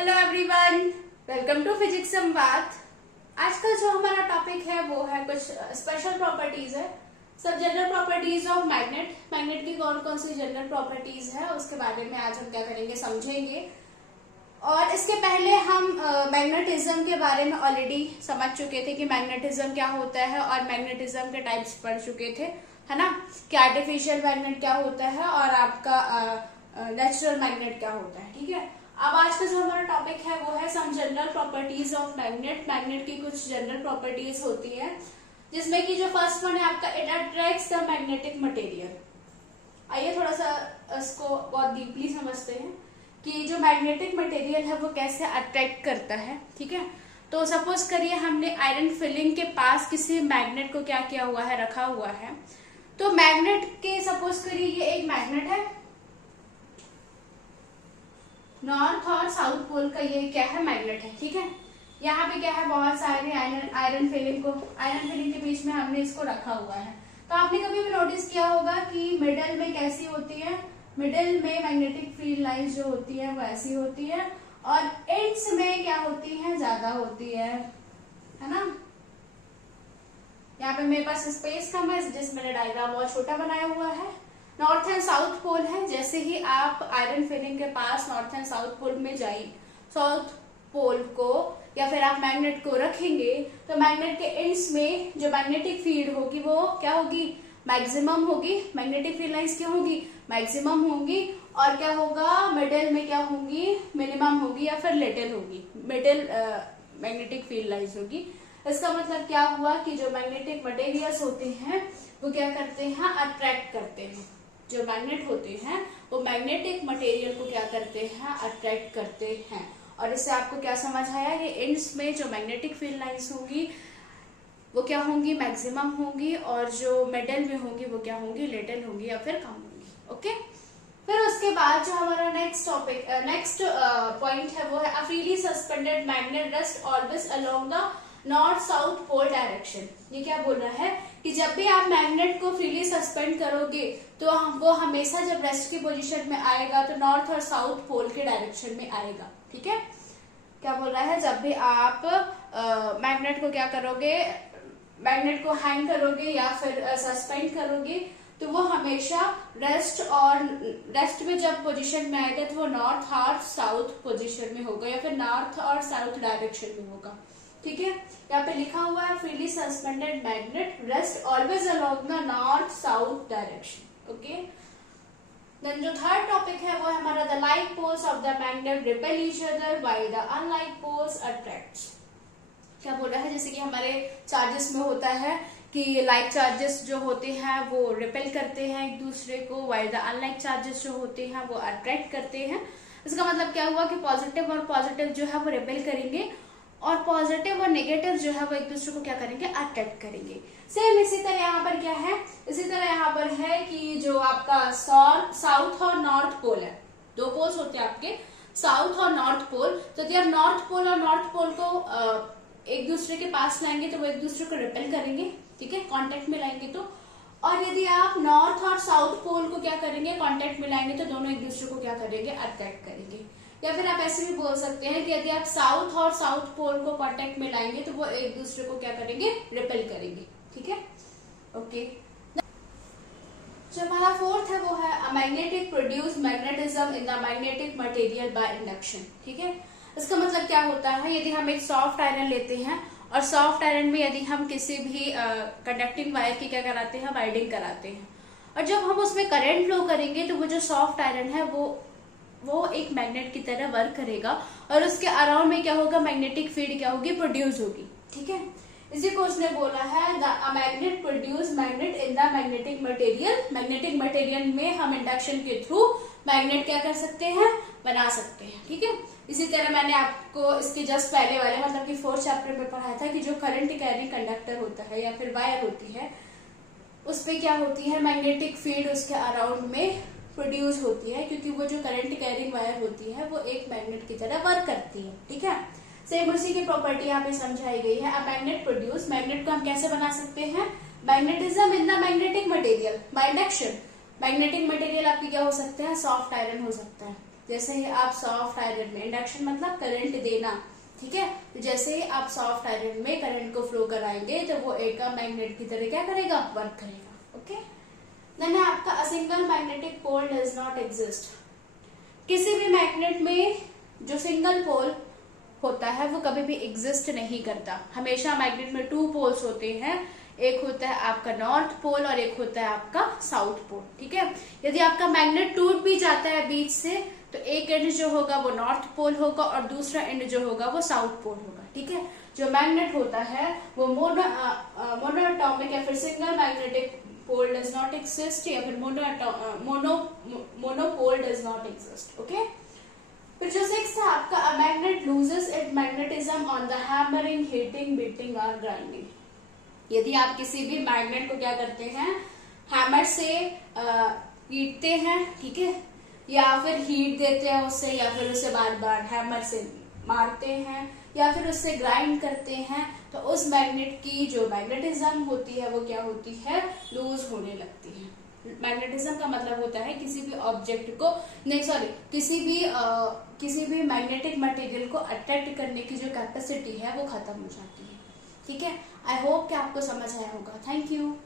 Hello everyone, welcome to physics Samvad. आज का जो हमारा टॉपिक है वो है कुछ स्पेशल प्रॉपर्टीज है। सब general properties of magnet. Magnet की कौन कौन सी जनरल प्रॉपर्टीज है उसके बारे में आज हम क्या करेंगे, समझेंगे। और इसके पहले हम मैग्नेटिज्म के बारे में ऑलरेडी समझ चुके थे कि मैग्नेटिज्म क्या होता है और मैग्नेटिज्म के टाइप्स पढ़ चुके थे, है ना। कि आर्टिफिशियल मैग्नेट क्या होता है और आपका नेचुरल मैग्नेट क्या होता है, ठीक है। अब आज का जो हमारा टॉपिक है वो है some general properties of magnet. Magnet की कुछ जनरल प्रॉपर्टीज होती है जिसमें कि जो फर्स्ट वन है आपका, it attracts the magnetic material. आइए थोड़ा सा इसको बहुत डीपली समझते हैं कि जो मैग्नेटिक मटेरियल है वो कैसे अट्रैक्ट करता है, ठीक है। तो सपोज करिए हमने आयरन फिलिंग के पास किसी मैग्नेट को क्या किया हुआ है, रखा हुआ है। तो मैग्नेट के सपोज करिए ये एक मैग्नेट है, नॉर्थ और साउथ पोल का ये क्या है, मैग्नेट है, ठीक है। यहाँ पे क्या है, बहुत सारे आयरन फिलिंग के बीच में हमने इसको रखा हुआ है। तो आपने कभी भी नोटिस किया होगा कि मिडल में कैसी होती है, मिडल में मैग्नेटिक फील्ड लाइंस जो होती है वो ऐसी होती है और एंड्स में क्या होती है, ज्यादा होती है ना। यहाँ पे मेरे पास स्पेस कम है जिसमें मैंने डायग्राम बहुत छोटा बनाया हुआ है। नॉर्थ एंड साउथ पोल है, जैसे ही आप आयरन फिलिंग के पास नॉर्थ एंड साउथ पोल में जाइए, साउथ पोल को या फिर आप मैग्नेट को रखेंगे तो मैग्नेट के एंड्स में जो मैग्नेटिक फील्ड होगी वो क्या होगी, मैक्सिमम होगी। मैग्नेटिक फील्ड लाइंस क्या होगी, मैक्सिमम होंगी। और क्या होगा, मिडिल में क्या होंगी, मिनिमम होगी या फिर लिटिल होगी। मिडिल मैग्नेटिक फील्ड लाइंस होगी। इसका मतलब क्या हुआ कि जो मैग्नेटिक मटेरियल्स होते हैं वो क्या करते हैं, अट्रैक्ट करते हैं। जो मैग्नेट होते हैं वो मैग्नेटिक मटेरियल को क्या करते हैं, अट्रैक्ट करते हैं। और इससे आपको क्या समझ आया, ये एंड्स में जो मैग्नेटिक फील्ड लाइंस होंगी वो क्या होंगी, मैक्सिमम होंगी। और जो मिडल में होंगी वो क्या होंगी, लिटिल होंगी या फिर कम होंगी। ओके, फिर उसके बाद जो हमारा नेक्स्ट पॉइंट है वो है, a freely suspended magnet rest always along the north south pole direction. ये क्या बोल रहा है कि जब भी आप मैग्नेट को फ्रीली सस्पेंड करोगे तो वो हमेशा जब रेस्ट की पोजीशन में आएगा तो नॉर्थ और साउथ पोल के डायरेक्शन में आएगा, ठीक है। क्या बोल रहा है, जब भी आप मैग्नेट को क्या करोगे, मैग्नेट को हैंग करोगे या फिर सस्पेंड करोगे तो वो हमेशा रेस्ट में जब पोजीशन में आएगा तो वो नॉर्थ और साउथ पोजीशन में होगा या फिर नॉर्थ और साउथ डायरेक्शन में होगा, ठीक है। यहाँ पे लिखा हुआ है, freely suspended magnet rest always along the north south direction. Okay, then जो थर्ड टॉपिक है वो है हमारा, the like poles of the magnet repel each other while the unlike poles attract. क्या बोल रहा है, जैसे कि हमारे चार्जेस में होता है कि लाइक चार्जेस जो होते हैं वो रिपेल करते हैं एक दूसरे को, व्हाइल द अनलाइक चार्जेस जो होते हैं वो अट्रैक्ट करते हैं। इसका मतलब क्या हुआ कि पॉजिटिव और पॉजिटिव जो है वो रिपेल करेंगे और पॉजिटिव और नेगेटिव जो है वो एक दूसरे को क्या करेंगे, अट्रैक्ट करेंगे। सेम इसी तरह यहाँ पर क्या है, इसी तरह यहाँ पर है कि जो आपका साउथ और नॉर्थ पोल है, दो पोल्स होते हैं आपके, साउथ और नॉर्थ पोल। तो जब नॉर्थ पोल और नॉर्थ पोल को एक दूसरे के पास लाएंगे तो वो एक दूसरे को रिपेल करेंगे, ठीक है, कांटेक्ट में लाएंगे तो। और यदि आप नॉर्थ और साउथ पोल को क्या करेंगे, कांटेक्ट में लाएंगे तो दोनों एक दूसरे को क्या करेंगे, अट्रैक्ट करेंगे। या फिर आप ऐसे भी बोल सकते हैं कि यदि आप साउथ और साउथ पोल को कांटेक्ट में लाएंगे तो वो एक दूसरे को क्या करेंगे, रिपेल करेंगे, ठीक है। ओके, जो हमारा फोर्थ है वो है, a magnetic produce magnetism in the magnetic material by induction, ठीक है। इसका मतलब क्या होता है, यदि हम एक सॉफ्ट आयरन लेते हैं और सॉफ्ट आयरन में यदि हम किसी भी कंडक्टिंग वायर की क्या कराते हैं, वाइंडिंग कराते हैं, और जब हम उसमें करंट फ्लो करेंगे तो वो जो सॉफ्ट आयरन है वो एक मैग्नेट की तरह वर्क करेगा और उसके अराउंड में क्या होगा, मैग्नेटिक फील्ड क्या होगी, प्रोड्यूस होगी, ठीक है। इसी को उसने बोला है, the magnet produce magnet in the magnetic material. Magnetic material में हम इंडक्शन के थ्रू मैग्नेट क्या कर सकते हैं, बना सकते हैं, ठीक है। इसी तरह मैंने आपको इसके जस्ट पहले वाले मतलब कि 4th चैप्टर में पढ़ाया था कि जो करंट कैरिंग कंडक्टर होता है या फिर वायर होती है उस पे क्या होती है, मैग्नेटिक फील्ड उसके अराउंड में प्रोड्यूस होती है, क्योंकि वो जो करंट कैरिंग वायर होती है वो एक मैग्नेट की तरह वर्क करती है, ठीक है। सेम उसी की प्रॉपर्टी यहाँ पे समझाई गई है। अ मैग्नेट प्रोड्यूस, मैग्नेट को हम कैसे बना सकते हैं, magnetism in the magnetic material by induction. Magnetic material आपकी क्या हो सकते हैं, सॉफ्ट आयरन हो सकता है, जैसे ही आप सॉफ्ट आयरन में, इंडक्शन मतलब करंट देना, ठीक है, तो जैसे ही आप सॉफ्ट आयरन में करंट को फ्लो कराएंगे तो वो एक मैग्नेट की तरह क्या करेगा, वर्क करेगा। ओके, देन आपका a single magnetic pole does not exist. किसी भी मैग्नेट में जो सिंगल पोल होता है वो कभी भी एग्जिस्ट नहीं करता। हमेशा मैग्नेट में 2 पोल्स होते हैं, एक होता है आपका नॉर्थ पोल और एक होता है आपका साउथ पोल। ठीक है, यदि आपका मैग्नेट टूट भी जाता है बीच से तो एक एंड जो होगा वो नॉर्थ पोल होगा और दूसरा एंड जो होगा वो साउथ पोल होगा। ठीक है, जो मैग्नेट होता है वो मोनोएटॉमिक या फिर single magnetic pole does not exist या फिर monopole does not exist. Okay, फिर जो 6 है आपका, a magnet loses it magnetism on the hammering, heating, beating और ग्राइंडिंग। यदि आप किसी भी मैग्नेट को क्या करते हैं, हैमर से पीटते हैं, ठीक है, या फिर हीट देते हैं उससे, या फिर उसे बार बार हैमर से मारते हैं, या फिर उससे ग्राइंड करते हैं, तो उस मैग्नेट की जो मैग्नेटिज्म होती है वो क्या होती है, लूज होने लगती है। मैग्नेटिज्म का मतलब होता है किसी भी ऑब्जेक्ट को, नहीं सॉरी, किसी भी मैग्नेटिक मटेरियल को अट्रैक्ट करने की जो कैपेसिटी है वो खत्म हो जाती है। ठीक है, आई होप कि आपको समझ आया होगा। Thank you.